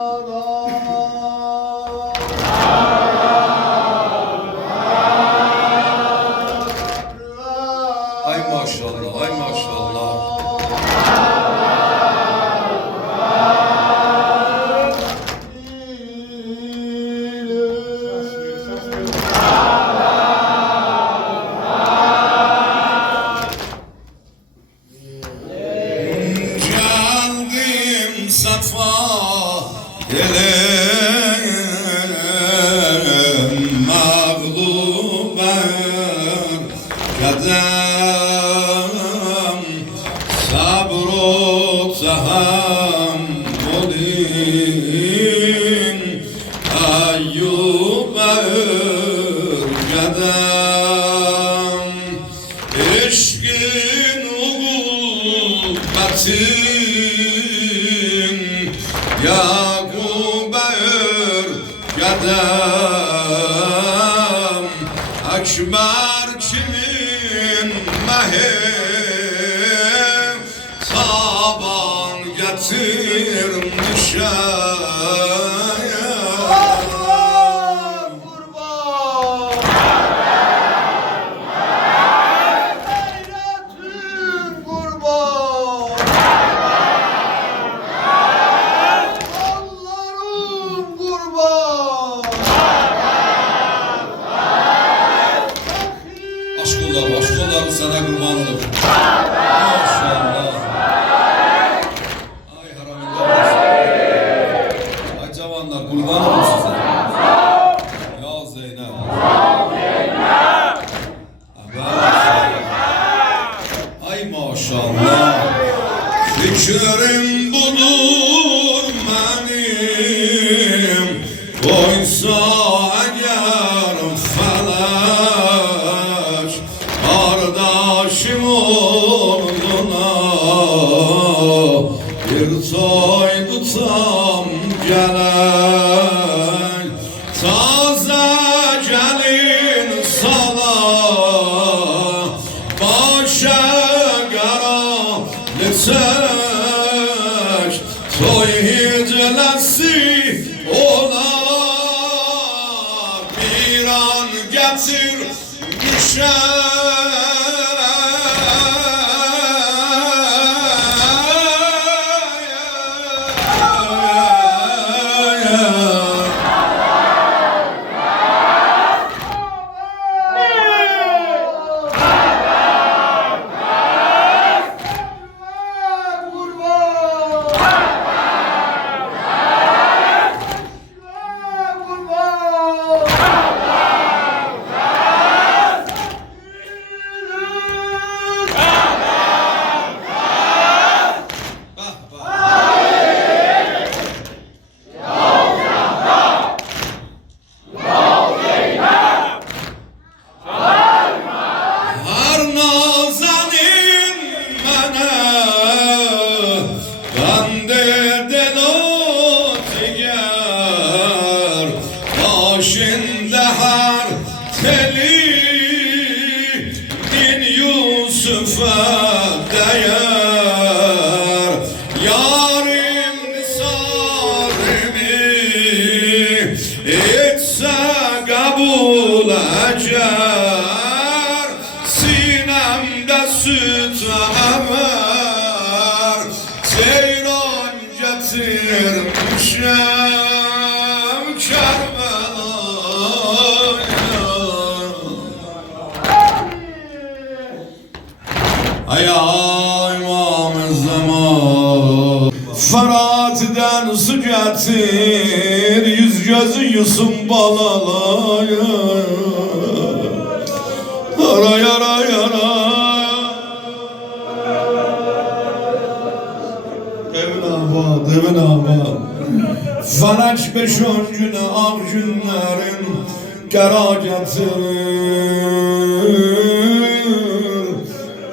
Ay maşallah, ay maşallah. Geldim safa gelem mağluben kadem sabru tahammülün Eyyub'e kadem eşkin uğubetin Yakub'e kadem Ekber kimin mehi taban getirmişe Aşklar sana kurban olur. Maşallah. Ay haramında olsun. Ay cavanlar kurban olur size. Ya Zeynep. Ay maşallah. Fikrim budur benim. Oysa eğer felek kardeşim oğluna bir toy tutam gelen taze gelin sana başa kara lisek toy hiclesi ola bir an getirmişem Başında har teli din Yusuf'a değer yarim nisarimi etse kabul eder sinemde süt emer ceyran getirmişem Ay İmam-ı Zaman Fırat'den su getir yüz gözü yusun balalaya Yara yara yara Evin abad, evin abad Felek 5-10 güne ak günlerin Qara getirir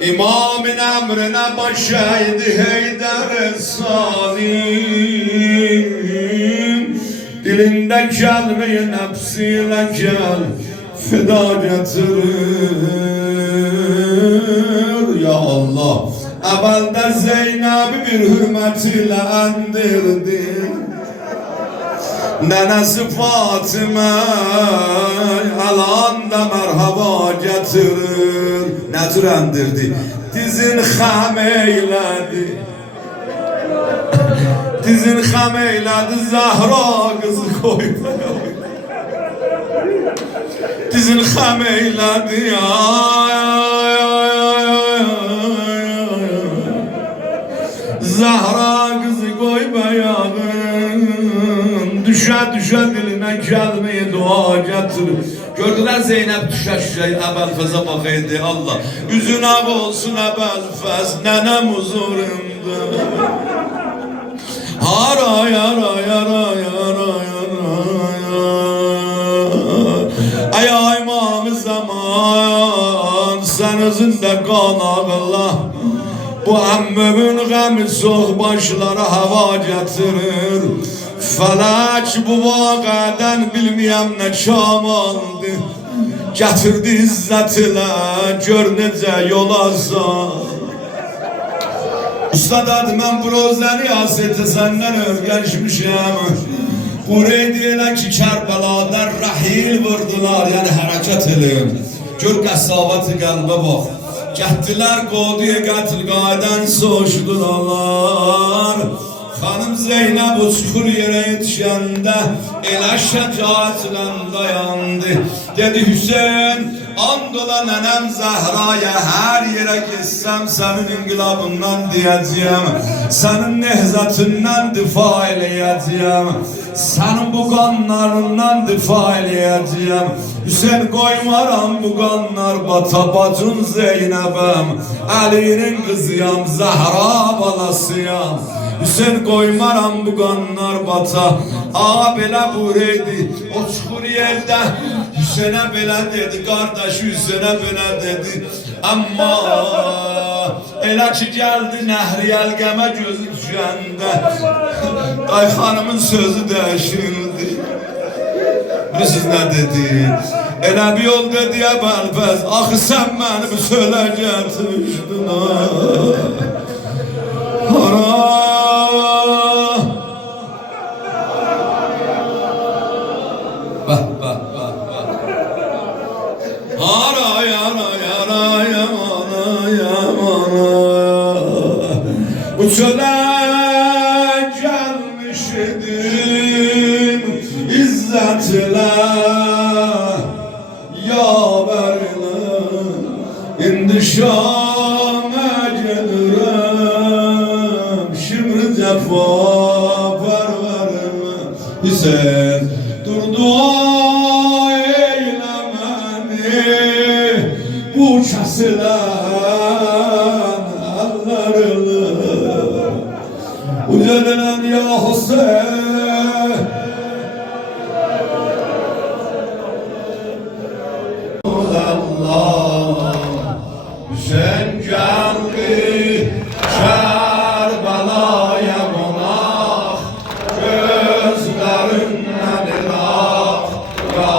İmamın emrine başaydı Heydar Salim Dilinde kelme-i nefsiyle gel Fida getirir Ya Allah Evvelde Zeynep'i bir hürmetiyle endirdin Nenesi Fatıma alanda merhaba getirir. Ne türendirdi? Dizin xam eyledi. Dizin xam eyledi Zahra kızı koydu. Dizin xam eyledi ya. Zahra kızı koy bayağın. Düşe düşe diline kelmeyi dua getirir. Gördüler Zeynep düşe şişeyi Ebelfez'e bakaydı Allah. Yüzün ab olsun Ebelfez nenem huzurunda. Hara yara yara yara yara ay imam-ı zaman sen özünde kan ağla. Bu emmümün qəmi soğ başlara hava getirir. Felak bu vaqədən bilməyəm nə kamandı. Gətirdi izzət ilə gör necə yol azad. Ustad mən bu rozəni aseti səndən örgənişmişəm. Burayı deyilən ki Kərbəladan rəhil vurdular, yəni hərəkət edin. Gör qəsavəti qəlbə bax. Gətdilər qoduya qətilqadən soğuşdular. Xanım Zeynəb o çuxur yerə yetişəndə elə şəcaətlə dayandı. Dedi Hüseyin, and ola nənəm Zəhraya hər yerə getsəm sənin inqilabından deyəcəyəm. Sənin nehzətindən difa eləyəcəyəm. Sənin bu qanlarından difa eləyəcəyəm. Hüseyin qoymaram bu qanlar bata bacın Zeynəbəm. Əlinin qızıyam, Zəhra balasıyam. Hüseyin koymaram bu qanlar bata. Ağa belə buraydı o çuxur yerdə. Hüseyinə belə dedi, qardaşı Hüseyinə belə dedi. Amma elə ki gəldi Nəhri Əlqəmə gözü düşəndə Ay xanımın sözü dəyişildi. Bilirsiniz nə dedi? Elə bir yol dedi Əbəlfəz, axı sən məni bu sölə gətirmişdin. Hara bu çöle gelmiş idim izzet ile yaverle indi Şam'a gelirim şimdi cefa perverim Hüseyin durdu eylemeni bu kesilen ellerini Ucelen ya Hüseyin Allah Hüseyin geldi Kerbela'ya konak gözlerinden irak ya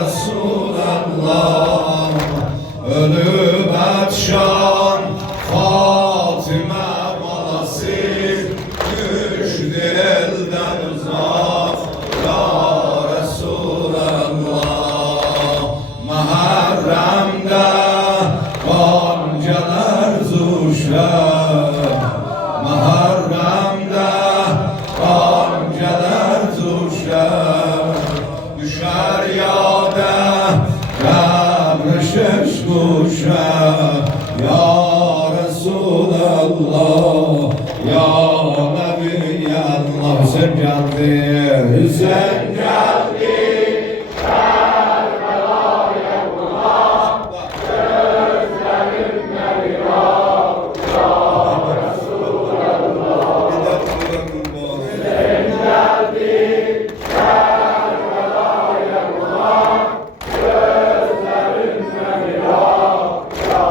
Resulallah ölüp etşan Fatime balası düştü elden uzak ya Resulallah Muharrem'de goncalar zuşlar Muharrem'de goncalar zuşlar düşer yâde kabrışış kuşlar ya Resulallah ya Nebi Allah Hüseyin geldi Hüseyin geldi Kerbela'ya konak gözlerimle irak ya Resulallah Hüseyin geldi Kerbela'ya konak gözlerimle irak ya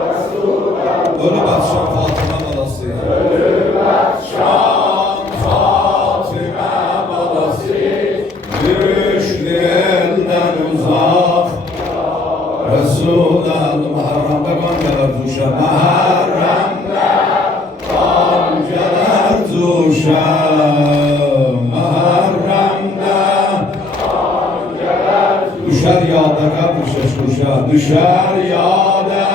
Resulallah Ölü Batşan Fatıma balası Ölü Batşan Fatıma balası düştü elden uzak Resulallah Muharrem'de goncalar zuşa Muharrem'de goncalar zuşa Muharrem'de Ya düşer ya da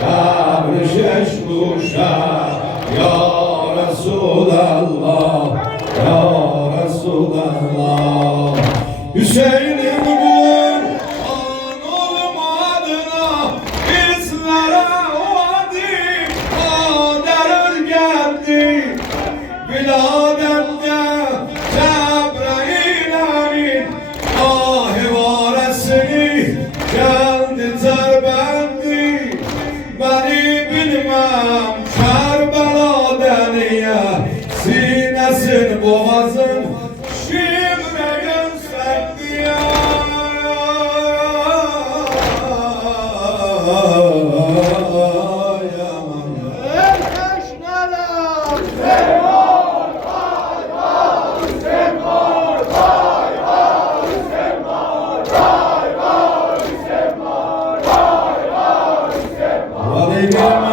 kabri şeş kuşar. Ya Resulallah, ya Resulallah. Hüseyin'im bu an olmadığına bizlere vadi kader geldi. Bilademde Cebrail amin ahi varesini geldi terbendi. Beni bilmem Kerbela deniye sinesin boğazın şifre yükseldi ya. Hallelujah.